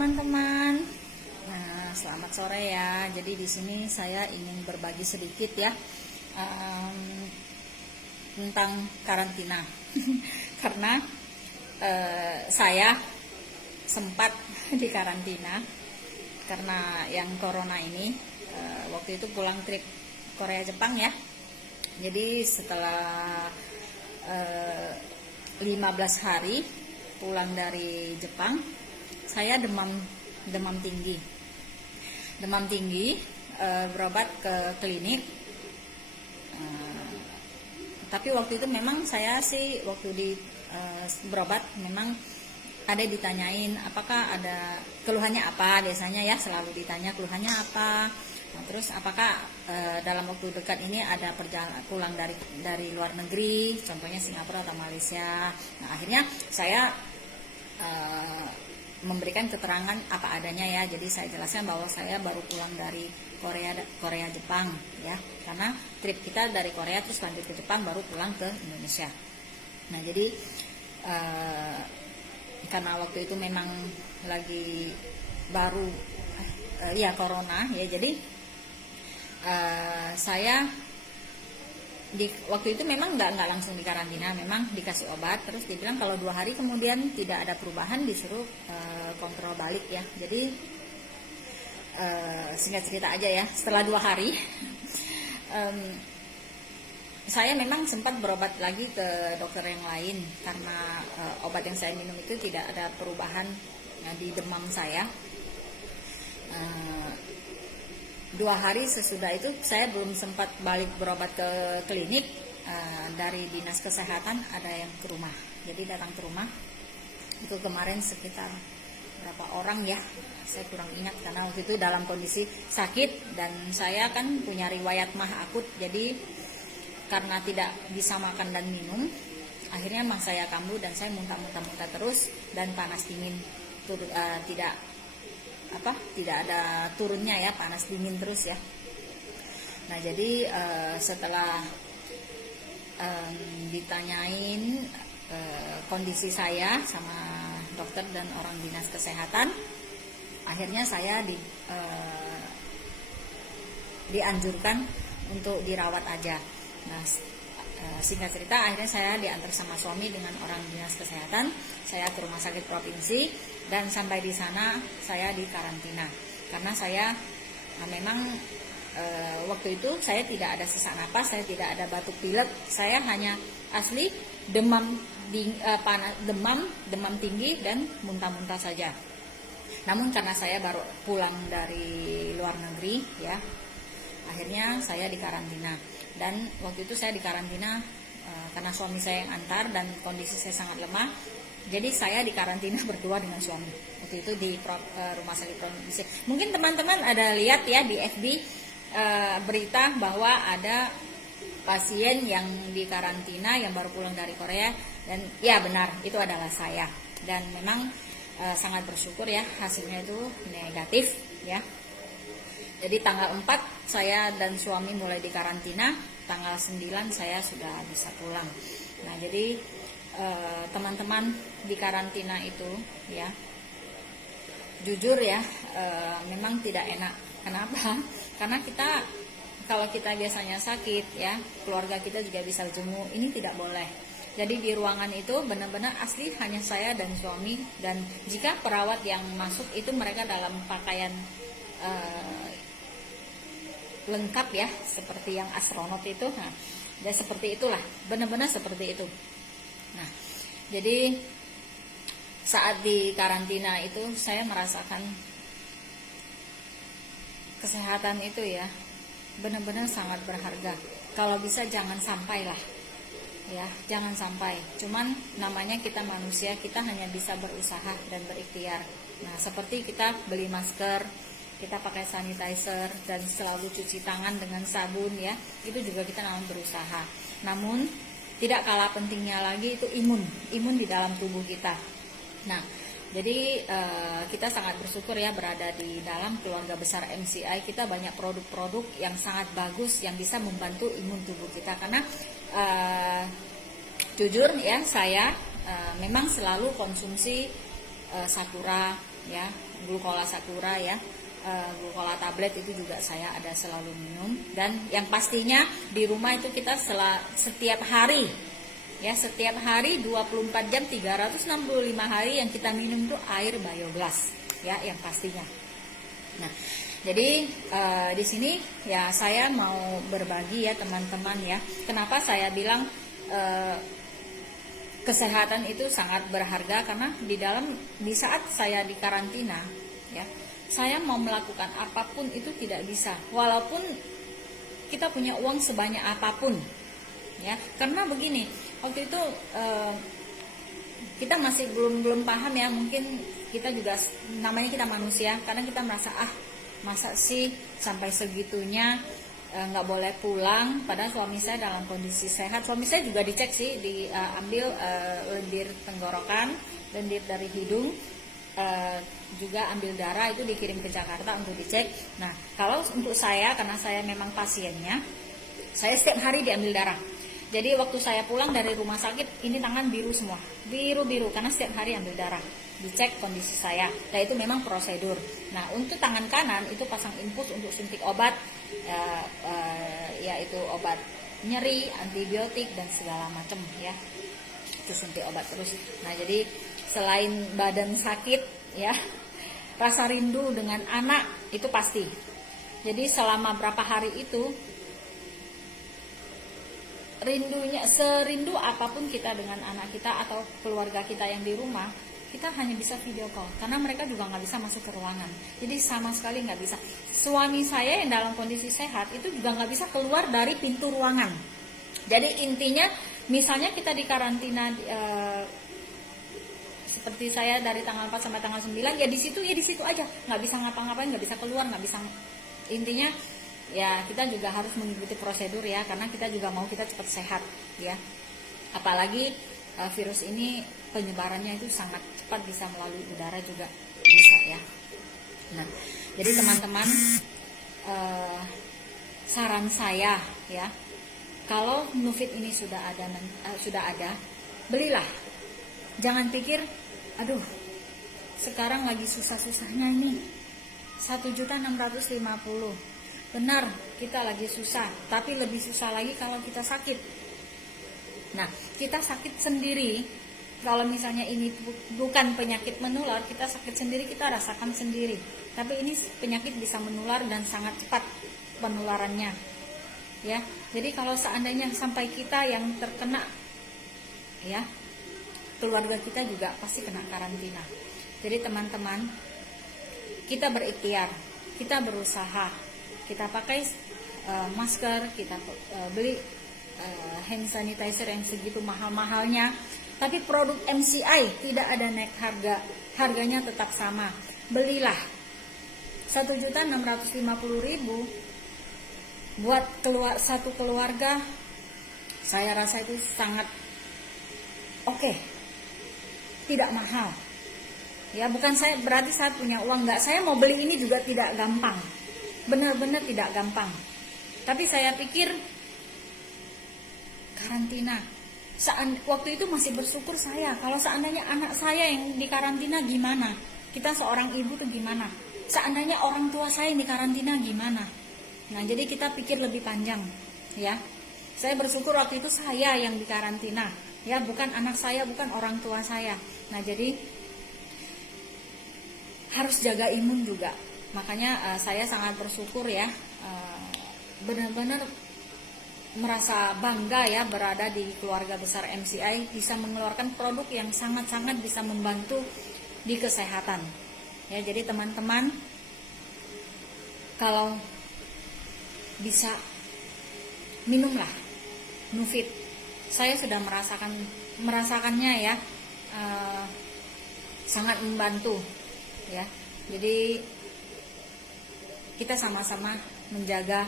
teman-teman. Nah, selamat sore ya. Jadi di sini saya ingin berbagi sedikit ya tentang karantina. Karena saya sempat di karantina karena yang corona ini. Waktu itu pulang trip Korea Jepang ya. Jadi setelah 15 hari pulang dari Jepang, saya demam tinggi, berobat ke klinik. Tapi waktu itu memang saya sih waktu di berobat memang ada ditanyain apakah ada keluhannya apa, biasanya ya selalu ditanya keluhannya apa. Nah, terus apakah dalam waktu dekat ini ada perjalanan pulang dari luar negeri, contohnya Singapura atau Malaysia. Nah, akhirnya saya memberikan keterangan apa adanya ya. Jadi saya jelaskan bahwa saya baru pulang dari Korea Jepang ya, karena trip kita dari Korea terus lanjut ke Jepang baru pulang ke Indonesia. Nah, jadi karena waktu itu memang lagi baru ya corona ya, jadi saya waktu itu memang nggak langsung di karantina, memang dikasih obat, terus dibilang kalau 2 hari kemudian tidak ada perubahan disuruh kontrol balik ya. Jadi singkat cerita aja ya, setelah 2 hari saya memang sempat berobat lagi ke dokter yang lain karena obat yang saya minum itu tidak ada perubahan di demam saya. 2 hari sesudah itu saya belum sempat balik berobat ke klinik. Dari dinas kesehatan ada yang ke rumah, jadi datang ke rumah itu kemarin sekitar berapa orang ya, saya kurang ingat karena waktu itu dalam kondisi sakit dan saya kan punya riwayat mah akut. Jadi karena tidak bisa makan dan minum, akhirnya mah saya kambuh dan saya muntah-muntah terus dan panas dingin, tidak ada turunnya ya, panas dingin terus ya. Nah, jadi setelah ditanyain kondisi saya sama dokter dan orang dinas kesehatan, akhirnya saya dianjurkan untuk dirawat aja. Nah, singkat cerita akhirnya saya diantar sama suami dengan orang dinas kesehatan, saya ke rumah sakit provinsi dan sampai di sana saya di karantina karena saya memang waktu itu saya tidak ada sesak napas, saya tidak ada batuk pilek, saya hanya asli demam tinggi dan muntah-muntah saja. Namun karena saya baru pulang dari luar negeri ya, akhirnya saya dikarantina. Dan waktu itu saya dikarantina karena suami saya yang antar dan kondisi saya sangat lemah. Jadi saya dikarantina berdua dengan suami. Waktu itu di rumah sakit provinsi. Mungkin teman-teman ada lihat ya di FB berita bahwa ada pasien yang dikarantina yang baru pulang dari Korea, dan ya benar itu adalah saya. Dan memang sangat bersyukur ya hasilnya itu negatif ya. Jadi tanggal 4 saya dan suami mulai dikarantina, tanggal 9 saya sudah bisa pulang. Nah, jadi teman-teman di karantina itu ya, jujur ya memang tidak enak. Kenapa? Karena kalau kita biasanya sakit ya, keluarga kita juga bisa jenguk, ini tidak boleh. Jadi di ruangan itu benar-benar asli hanya saya dan suami, dan jika perawat yang masuk itu mereka dalam pakaian lengkap ya, seperti yang astronot itu. Nah, dan seperti itulah, benar-benar seperti itu. Nah, jadi saat di karantina itu saya merasakan kesehatan itu ya benar-benar sangat berharga. Kalau bisa jangan sampai lah ya, jangan sampai. Cuman namanya kita manusia, kita hanya bisa berusaha dan berikhtiar. Nah, seperti kita beli masker, kita pakai sanitizer dan selalu cuci tangan dengan sabun ya, itu juga kita namanya berusaha. Namun tidak kalah pentingnya lagi itu imun di dalam tubuh kita. Nah, jadi kita sangat bersyukur ya berada di dalam keluarga besar MCI. Kita banyak produk-produk yang sangat bagus yang bisa membantu imun tubuh kita. Karena jujur ya, saya memang selalu konsumsi Sakura ya, glukola sakura ya, glukola tablet itu juga saya ada selalu minum. Dan yang pastinya di rumah itu kita setiap hari ya, setiap hari 24 jam 365 hari yang kita minum itu air bioglas ya, yang pastinya. Nah, jadi di sini ya saya mau berbagi ya teman-teman ya, kenapa saya bilang kesehatan itu sangat berharga, karena di saat saya di karantina ya, saya mau melakukan apapun itu tidak bisa, walaupun kita punya uang sebanyak apapun ya. Karena begini, waktu itu kita masih belum paham ya, mungkin kita juga namanya kita manusia, karena kita merasa masa sih sampai segitunya nggak boleh pulang, padahal suami saya dalam kondisi sehat. Suami saya juga dicek sih, diambil lendir tenggorokan, lendir dari hidung, juga ambil darah, itu dikirim ke Jakarta untuk dicek. Nah, kalau untuk saya, karena saya memang pasiennya, saya setiap hari diambil darah. Jadi waktu saya pulang dari rumah sakit, ini tangan biru semua, biru-biru, karena setiap hari ambil darah, dicek kondisi saya. Nah, itu memang prosedur. Nah, untuk tangan kanan itu pasang infus untuk suntik obat, yaitu obat nyeri, antibiotik dan segala macam ya. Itu suntik obat terus. Nah, jadi selain badan sakit ya, rasa rindu dengan anak itu pasti. Jadi selama berapa hari itu, rindunya, serindu apapun kita dengan anak kita atau keluarga kita yang di rumah, kita hanya bisa video call, karena mereka juga nggak bisa masuk ke ruangan. Jadi sama sekali nggak bisa. Suami saya yang dalam kondisi sehat itu juga nggak bisa keluar dari pintu ruangan. Jadi intinya, misalnya kita di karantina seperti saya dari tanggal 4 sampai tanggal 9, ya di situ aja, nggak bisa ngapa-ngapain, nggak bisa keluar, nggak bisa. Intinya ya kita juga harus mengikuti prosedur ya, karena kita juga mau kita cepat sehat ya. Apalagi virus ini penyebarannya itu sangat cepat, bisa melalui udara juga bisa ya. Nah, jadi teman-teman, saran saya ya, kalau Nufit ini sudah ada, belilah. Jangan pikir, aduh sekarang lagi susah-susahnya ini 1.650.000. Benar, kita lagi susah, tapi lebih susah lagi kalau kita sakit. Nah, kita sakit sendiri, kalau misalnya ini bukan penyakit menular, kita sakit sendiri, kita rasakan sendiri. Tapi ini penyakit bisa menular dan sangat cepat penularannya. Ya, jadi kalau seandainya sampai kita yang terkena, ya, keluarga kita juga pasti kena karantina. Jadi teman-teman, kita berikhtiar, kita berusaha, kita pakai masker, kita beli hand sanitizer yang segitu mahal-mahalnya, tapi produk MCI tidak ada naik harga, harganya tetap sama. Belilah 1.650.000 buat satu keluarga. Saya rasa itu sangat oke, tidak mahal. Ya, bukan saya berarti saya punya uang, enggak, saya mau beli ini juga tidak gampang, benar-benar tidak gampang. Tapi saya pikir karantina, waktu itu masih bersyukur saya. Kalau seandainya anak saya yang di karantina gimana? Kita seorang ibu tuh gimana? Seandainya orang tua saya yang di karantina gimana? Nah, jadi kita pikir lebih panjang, ya. Saya bersyukur waktu itu saya yang di karantina, ya, bukan anak saya, bukan orang tua saya. Nah, jadi harus jaga imun juga. Makanya saya sangat bersyukur ya, benar-benar merasa bangga ya berada di keluarga besar MCI, bisa mengeluarkan produk yang sangat-sangat bisa membantu di kesehatan. Ya, jadi teman-teman, kalau bisa minumlah Nufit. Saya sudah merasakannya ya, sangat membantu ya. Jadi kita sama-sama menjaga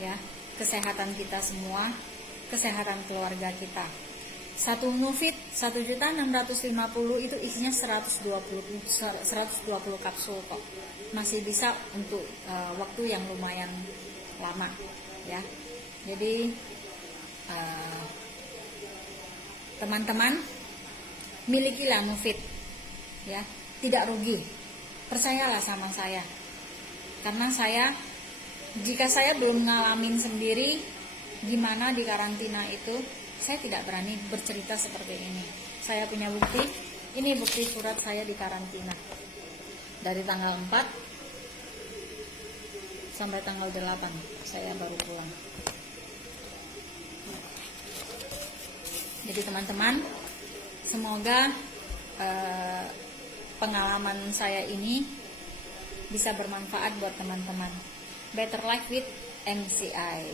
ya kesehatan kita semua, kesehatan keluarga kita. Satu Nufit 1.650.000 itu isinya 120 kapsul kok. Masih bisa untuk waktu yang lumayan lama ya. Jadi teman-teman, milikilah Nufit ya, tidak rugi. percayalah sama saya. Karena jika saya belum ngalamin sendiri gimana di karantina itu, saya tidak berani bercerita seperti ini. Saya punya bukti, ini bukti surat saya di karantina. Dari tanggal 4 sampai tanggal 8 saya baru pulang. Jadi teman-teman, semoga pengalaman saya ini bisa bermanfaat buat teman-teman. Better Life with MCI.